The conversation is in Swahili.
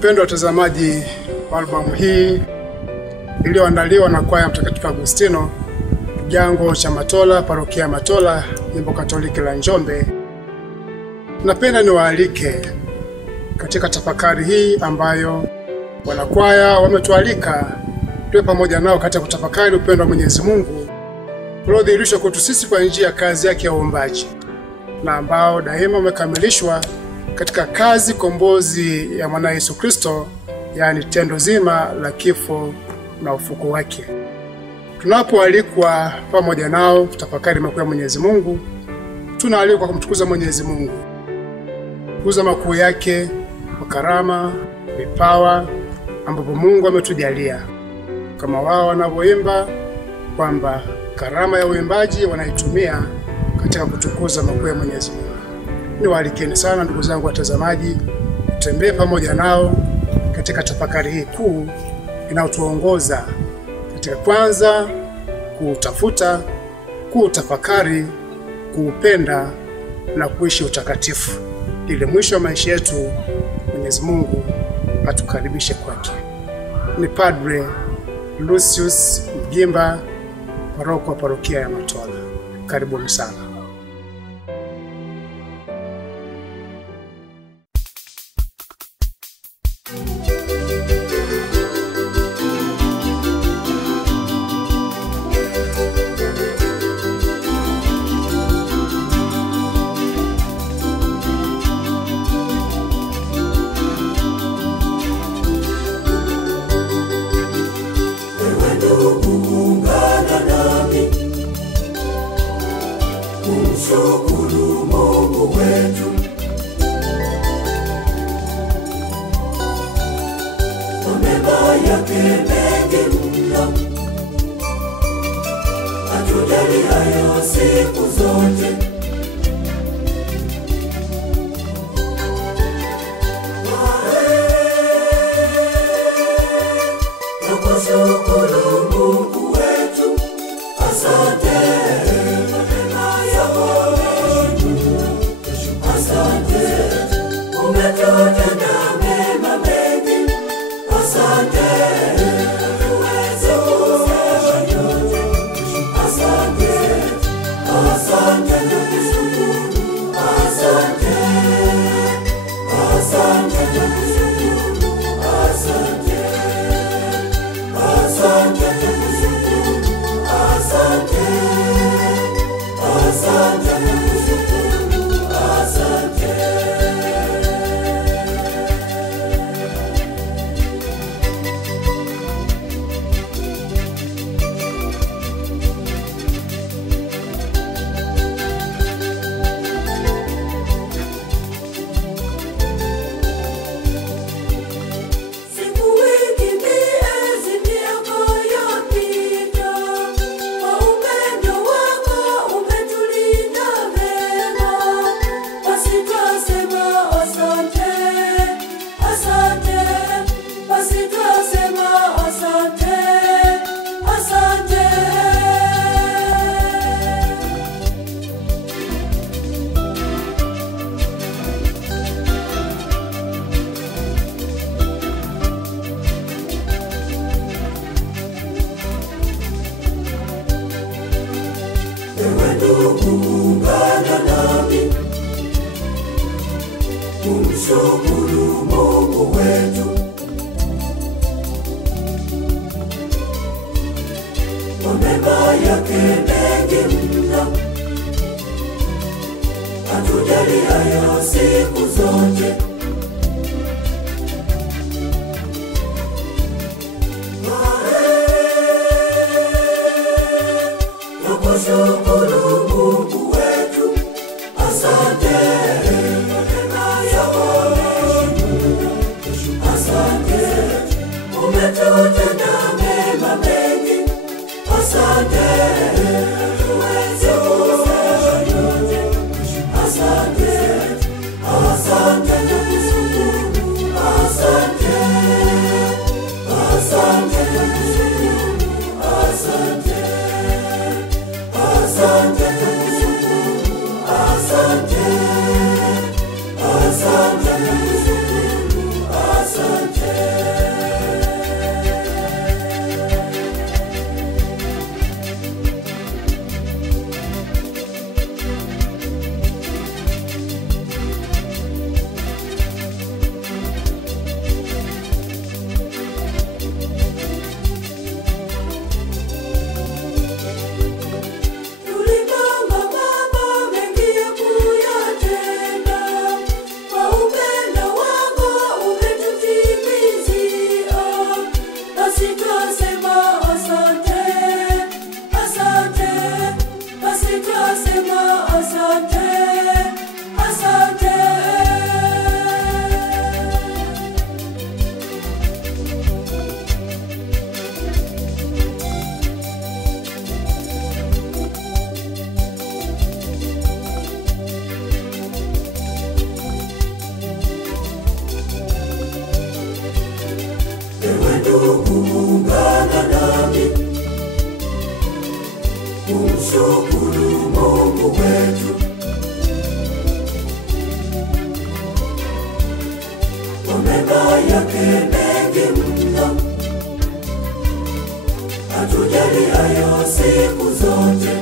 Wapendwa watazamaji wa albamu hii iliyoandaliwa na kwaya Mtakatifu Agustino, Kigango cha Matola, parokia Matola, Jimbo Katoliki la Njombe, napenda niwaalike katika tafakari hii ambayo wanakwaya wametualika tuwe pamoja nao katika kutafakari upendo wa Mwenyezi Mungu uliodhihirishwa kwetu sisi kwa njia ya kazi yake ya uumbaji, na ambao daima umekamilishwa katika kazi kombozi ya mwana Yesu Kristo, yani tendo zima la kifo na ufufuko wake. Tunapoalikwa pamoja nao kutafakari makuu ya Mwenyezi Mungu, tunaalikwa kumtukuza Mwenyezi Mungu, kukuza makuu yake kwa karama, vipawa ambapo Mungu ametujalia, kama wao wanavyoimba kwamba karama ya uimbaji wanaitumia katika kutukuza makuu ya Mwenyezi Mungu. Niwaalikeni sana ndugu zangu watazamaji, tutembee pamoja nao katika tafakari hii kuu inayotuongoza katika kwanza kutafuta, kutafakari, kuupenda na kuishi utakatifu, ili mwisho wa maisha yetu Mwenyezi Mungu atukaribishe kwake. Ni Padre Lucius Mgimba, paroko wa parokia ya Matola. Karibuni sana. Shukuru Mungu wetu kwa mema yake mengi mno, atujaliayo siku zote. Tukushukuru Mungu wetu, asante. Umetutenda mema mengi, asante. Uweze kusema yote, asante. Asante tukushukuru, asante. Asante tukushukuru, asante. Asante tukushukuru, asante. Asante tukushukuru, asante. Ungana nami kumshukuru Mungu wetu kwa mema yake mengi mno, atujaliayo siku zote. Tukushukuru Mungu wetu, asante. Asante. Umetutenda mema mengi, asante. Uweze kusema yote, asante. Asante tukushukuru, asante. Asante tukushukuru, asante. Asante tukushukuru, asante. Asante tukushukuru, asante. kumshukuru Mungu wetu kwa mema yake mengi mno, atujaliayo siku zote.